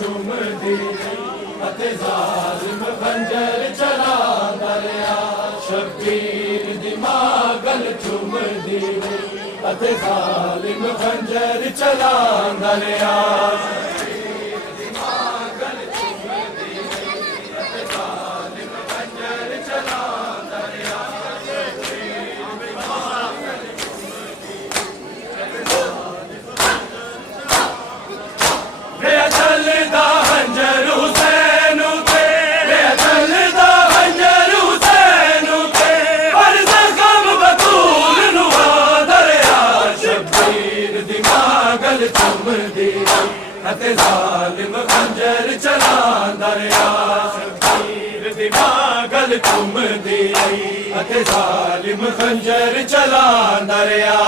चुमदी अते जालिम खंजर चलांदा रहा। शब्बीर दी मां गल चुमदी अते जालिम खंजर चलांदा रहा। अते जालिम खंजर चलांदा रहा। शब्बीर दी मां गल चुमदी अते जालिम खंजर चलांदा रहा।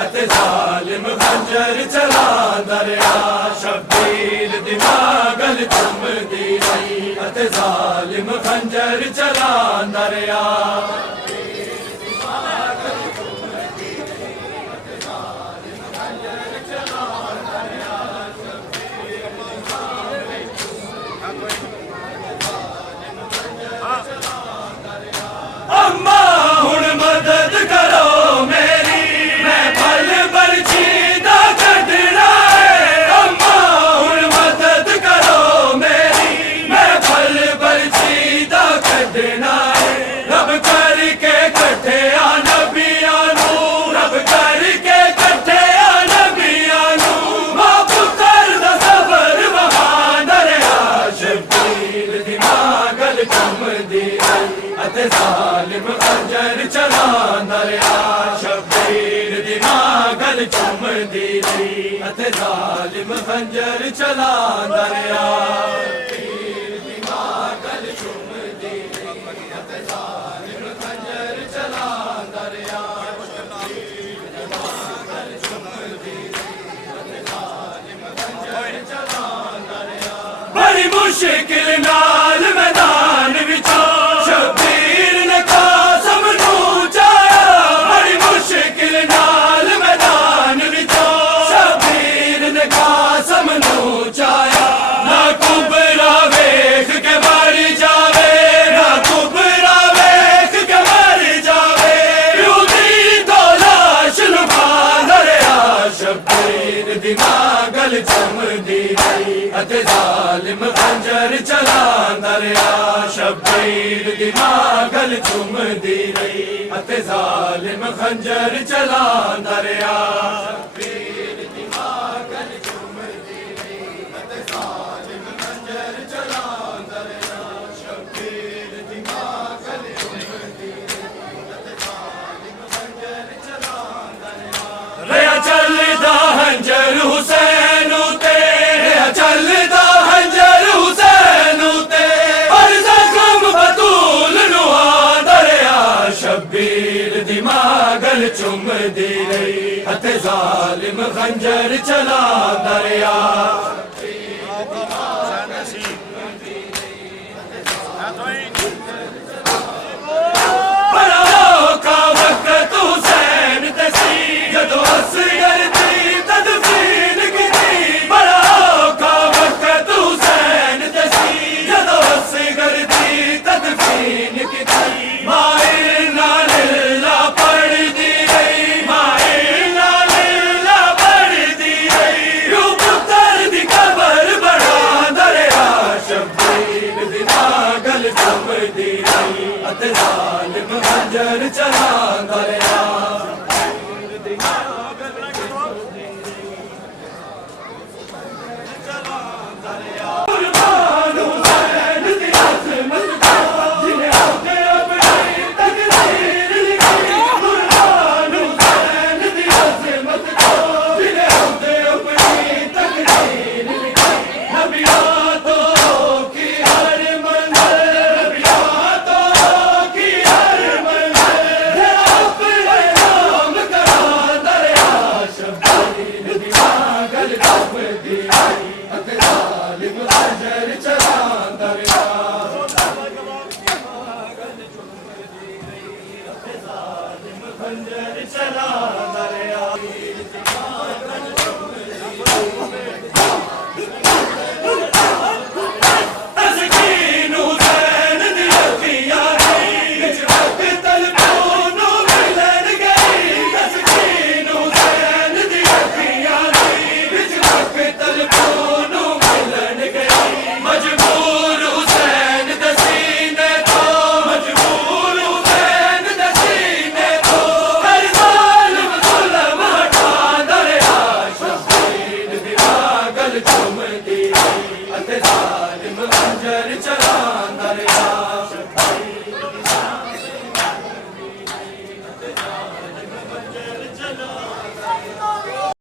अते जालिम खंजर चलांदा रहा। शब्बीर दी मां गल चुमदी अते जालिम खंजर चलांदा रहा। अम्मा हुण मदद करो मेरी, मैं फल बरछी दा कढना है। अम्मा हुण मदद करो मेरी, मैं फल बरछी दा कढना है। रब करके कट्ठे आ नबियां नू, रब करके कट्ठे आ नबियां नू। मां पुत्तर दा सबर बहाना रहा। शब्बीर दी मां गल चुमदी अते जालिम खंजर चलांदा रहा। शब्बीर दी मां गल चुमदी अते जालिम खंजर चलांदा रहा। बड़ी मुश्किल नाल मैदान विचों शब्बीर ने कासम नू चाया। बड़ी मुश्किल नाल मैदान विचों शब्बीर ने कासम नू चाया। ना कुबरा वेख के मर जावे, ना कुबरा वेख के मर जावे। यूदी तो लाश नू बांध रहा। शब्बीर दी मां गल चुमदी अते जालिम खंजर चलांदा रहा। शब्बीर दी मां गल चुमदी अते जालिम खंजर चलांदा रहा। शब्बीर दी मां गल चुमदी अते जालिम खंजर चलांदा रहा। शब्बीर दी मां गल चुमदी अते जालिम खंजर चलांदा रहा। रहा चलदा हंजर हुसैन उते, रहा चलदा हंजर हुसैन उते। पर जख्म बतूल नू आंदा रहा। शब्बीर दी मां गल चुमदी अते जालिम खंजर चलांदा रहा। बड़ा औखा वक्त हुसैन ते सी, जदों असगर दी तदफीन कीती। बड़ा औखा वक्त हुसैन ते सी, जदों असगर दी तदफीन कीती। माए नाल ला पढ़दी रही, माए नाल ला पढ़दी रही। यूं पुत्तर दी कबर बढ़ांदा रहा। शब्बीर दी मां गल चुमदी अते जालिम खंजर चलांदा रहा। खंजर चला दरिया तस्कीन हुसैन दी अखियां विच मकतल नूं मिलन गई तस्कीन हुसैन दी अखियां विच मकतल नूं मिलन गई मजबूर हुसैन दे सीने तो मजबूर हुसैन दे सीने तो हर जालिम जुल्म हटा दरिया शबीर दी पागल चुमदी अते जालिम खंजर चला